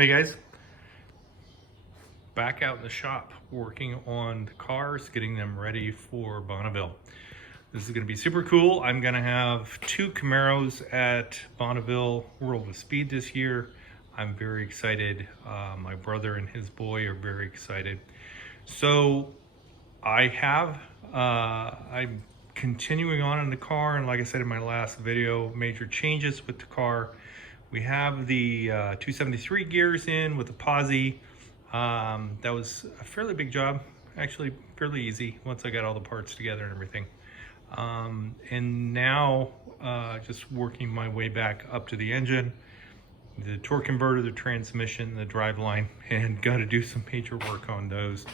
Hey guys, back out in the shop working on the cars, getting them ready for Bonneville. This is going to be super cool. I'm going to have 2 Camaros at Bonneville World of Speed this year. I'm very excited. My brother and his boy are very excited. So I'm continuing on in the car, and like I said in my last video, major changes with the car. We have the 273 gears in with the posi. That was a fairly big job, actually fairly easy once I got all the parts together and everything. And now just working my way back up to the engine, the torque converter, the transmission, the driveline, and got to do some major work on those,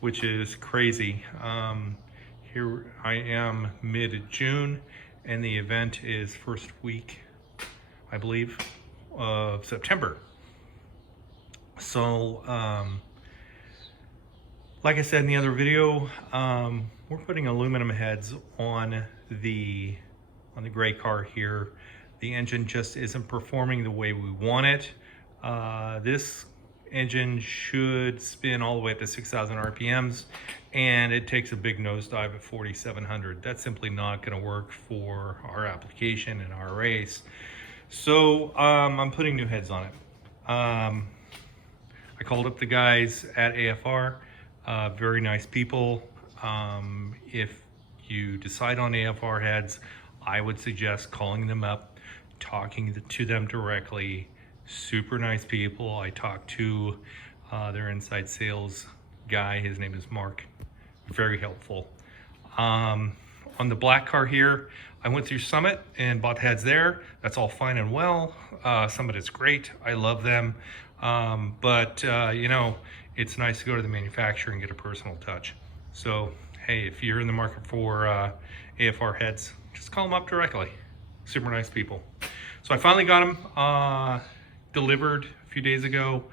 which is crazy. Here I am mid-June, and the event is first week, I believe, of September. So like I said in the other video, we're putting aluminum heads on the gray car here. The engine just isn't performing the way we want it. This engine should spin all the way up to 6,000 RPMs, and it takes a big nosedive at 4,700. That's simply not going to work for our application and our race. So I'm putting new heads on it. I called up the guys at AFR, very nice people. If you decide on AFR heads, I would suggest calling them up, talking to them directly. Super nice people. I talked to their inside sales guy. His name is Mark. Very helpful. On the black car here, I went through Summit and bought heads there. That's all fine and well. Summit is great. I love them. But you know, it's nice to go to the manufacturer and get a personal touch. So, hey, if you're in the market for AFR heads, just call them up directly. Super nice people. So I finally got them delivered a few days ago,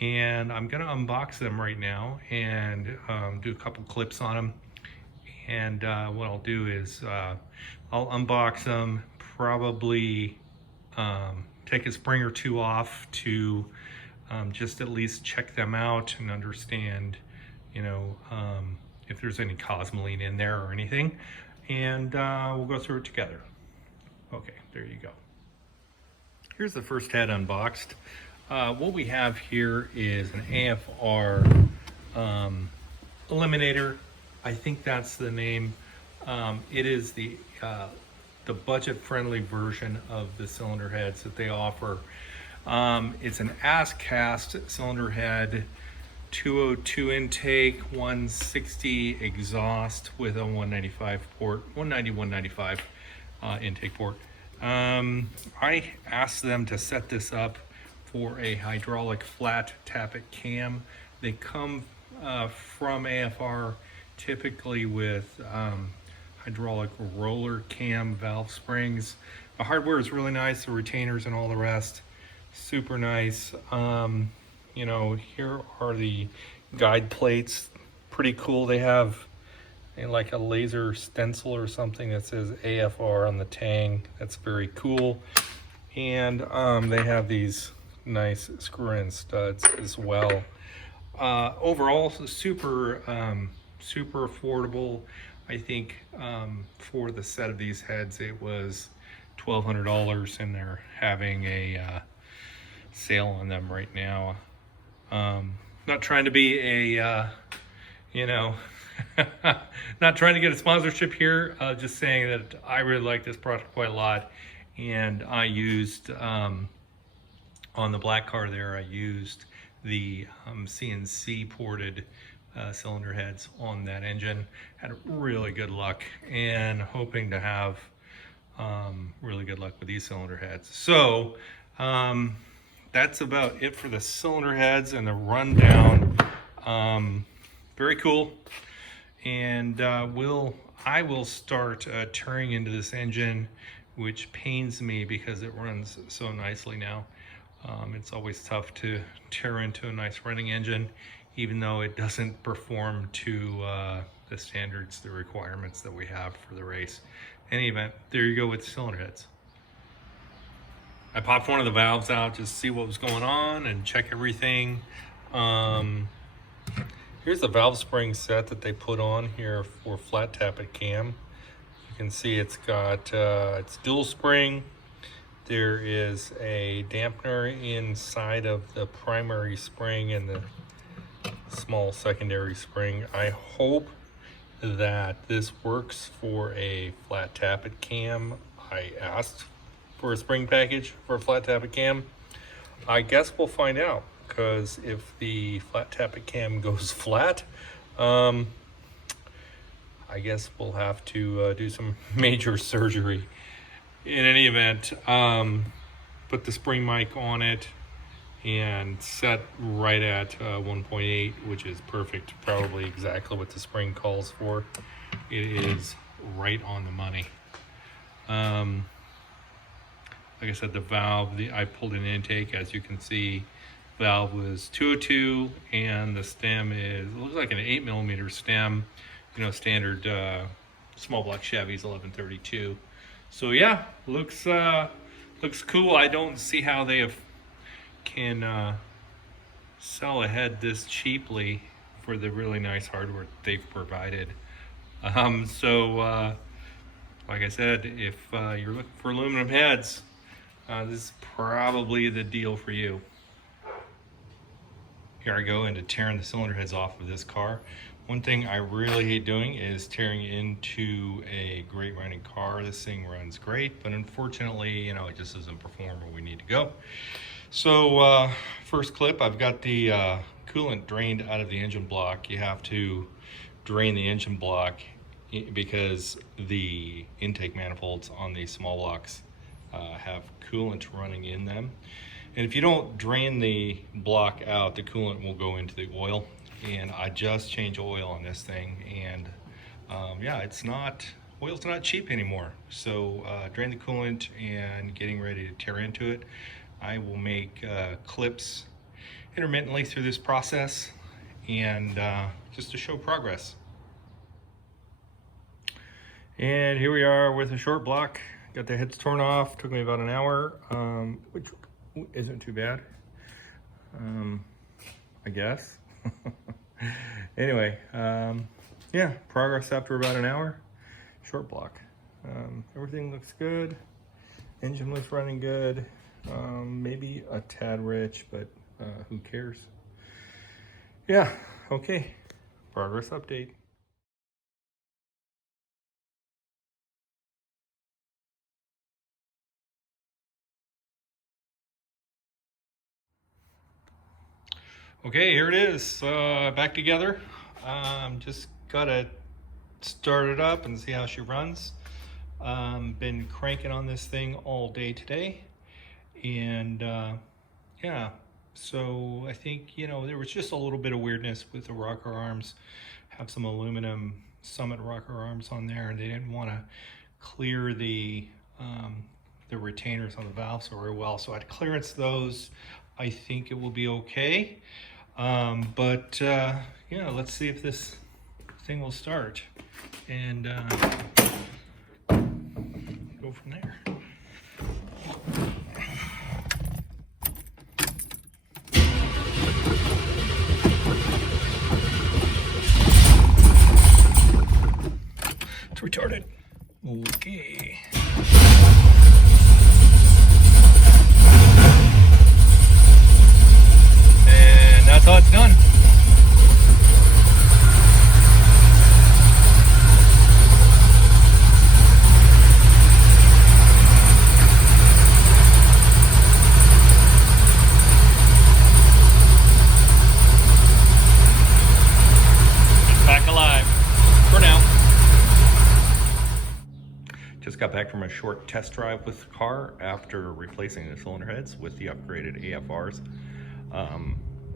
and I'm gonna unbox them right now and do a couple clips on them. And what I'll do is I'll unbox them, probably take a spring or two off to just at least check them out and understand, you know, if there's any cosmoline in there or anything. And we'll go through it together. Okay, there you go. Here's the first head unboxed. What we have here is an AFR Eliminator. I think that's the name. It is the budget-friendly version of the cylinder heads that they offer. It's an ass-cast cylinder head, 202 intake, 160 exhaust with a 195 port, 190, 195 intake port. I asked them to set this up for a hydraulic flat tappet cam. They come from AFR typically with hydraulic roller cam valve springs. The hardware is really nice, the retainers and all the rest, super nice. You know, here are the guide plates, pretty cool. They have like a laser stencil or something that says AFR on the tang. That's very cool. And they have these nice screw-in studs as well. Overall, super super affordable. I think for the set of these heads it was $1,200, and they're having a sale on them right now. Not trying to be a you know, not trying to get a sponsorship here, just saying that I really like this product quite a lot. And I used on the black car there, I used the CNC ported cylinder heads on that engine. Had really good luck, and hoping to have really good luck with these cylinder heads. So that's about it for the cylinder heads and the rundown. Very cool. And I will start tearing into this engine, which pains me because it runs so nicely now. It's always tough to tear into a nice running engine, even though it doesn't perform to the standards, the requirements that we have for the race. In any event, there you go with cylinder heads. I popped one of the valves out just to see what was going on and check everything. Here's the valve spring set that they put on here for flat tappet cam. You can see it's got it's dual spring. There is a dampener inside of the primary spring and the small secondary spring. I hope that this works for a flat tappet cam. I asked for a spring package for a flat tappet cam. I guess we'll find out, because if the flat tappet cam goes flat, I guess we'll have to do some major surgery. In any event, put the spring mic on it and set right at 1.8, which is perfect, probably exactly what the spring calls for. It is right on the money. Like I said, the valve, I pulled an intake, as you can see. Valve was 202, and the stem is, it looks like an 8mm stem, you know, standard small block Chevy's 1132. So yeah, looks cool. I don't see how they can sell a head this cheaply for the really nice hardware they've provided. Like I said, if you're looking for aluminum heads, this is probably the deal for you. Here I go into tearing the cylinder heads off of this car. One thing I really hate doing is tearing into a great running car. This thing runs great, but unfortunately, you know, it just doesn't perform where we need to go. So first clip, I've got the coolant drained out of the engine block. You have to drain the engine block because the intake manifolds on these small blocks have coolant running in them. And if you don't drain the block out, the coolant will go into the oil. And I just changed oil on this thing, and yeah, oil's not cheap anymore. So drain the coolant and getting ready to tear into it. I will make clips intermittently through this process, and just to show progress. And here we are with a short block. Got the heads torn off. Took me about an hour, which isn't too bad, I guess. Anyway, yeah, progress after about an hour. Short block. Everything looks good. Engine was running good. Maybe a tad rich, but who cares? Yeah, okay. Progress update. Okay, here it is, back together. Just gotta start it up and see how she runs. Been cranking on this thing all day today, and yeah, so I think, you know, there was just a little bit of weirdness with the rocker arms. Have some aluminum Summit rocker arms on there, and they didn't want to clear the retainers on the valves very well, so I'd clearance those. I think it will be okay. Yeah, let's see if this thing will start, and go from there. It's retarded. Okay. That's how it's done. It's back alive for now. Just got back from a short test drive with the car after replacing the cylinder heads with the upgraded AFRs.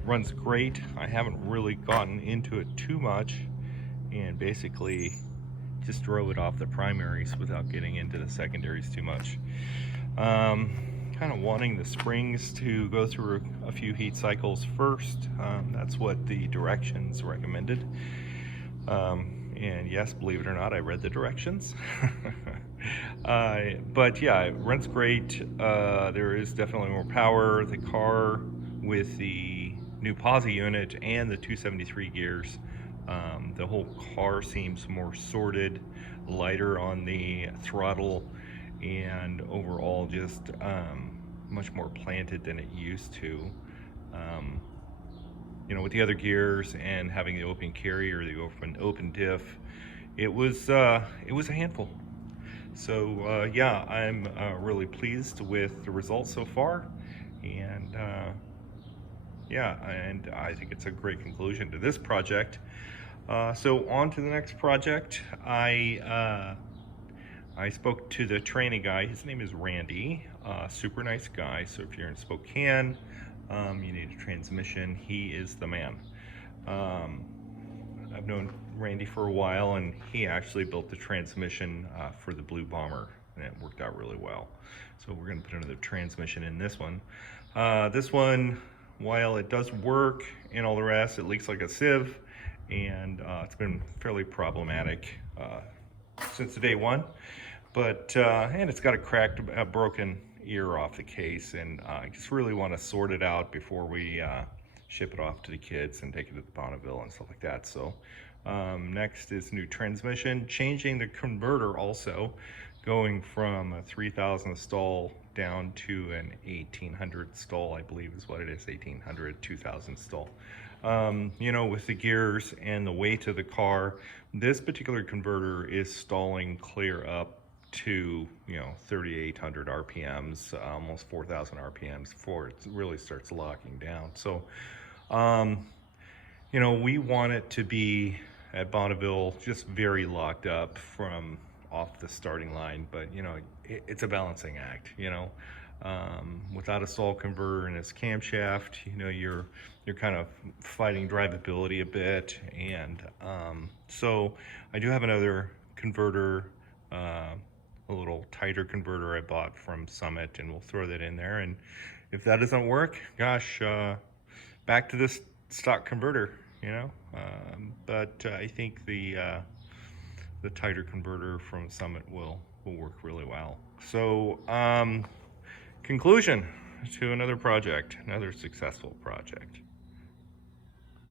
Runs great. I haven't really gotten into it too much, and basically just drove it off the primaries without getting into the secondaries too much. Kind of wanting the springs to go through a few heat cycles first. That's what the directions recommended. And yes, believe it or not, I read the directions. But yeah, it runs great. There is definitely more power. The car with the new posi unit and the 273 gears, the whole car seems more sorted, lighter on the throttle, and overall just much more planted than it used to. Um, with the other gears and having the open carry or the open diff, it was a handful. So yeah, I'm really pleased with the results so far, and yeah, and I think it's a great conclusion to this project. So on to the next project. I spoke to the training guy. His name is Randy. Super nice guy. So if you're in Spokane, you need a transmission, he is the man. I've known Randy for a while, and he actually built the transmission for the Blue Bomber, and it worked out really well. So we're going to put another transmission in this one. This one, while it does work and all the rest, it leaks like a sieve, and it's been fairly problematic since day one. But and it's got a broken ear off the case, and I just really want to sort it out before we ship it off to the kids and take it to the Bonneville and stuff like that. So next is new transmission, changing the converter also, going from a 3,000 stall down to an 1,800 stall, I believe is what it is, 1,800, 2,000 stall. With the gears and the weight of the car, this particular converter is stalling clear up to 3,800 RPMs, almost 4,000 RPMs before it really starts locking down. So we want it to be at Bonneville just very locked up from off the starting line, but it's a balancing act. Without a stall converter and its camshaft, you're kind of fighting drivability a bit, and so I do have another converter, a little tighter converter I bought from Summit, and we'll throw that in there. And if that doesn't work, gosh, back to this stock converter, but I think the tighter converter from Summit will work really well. So conclusion to another project, another successful project.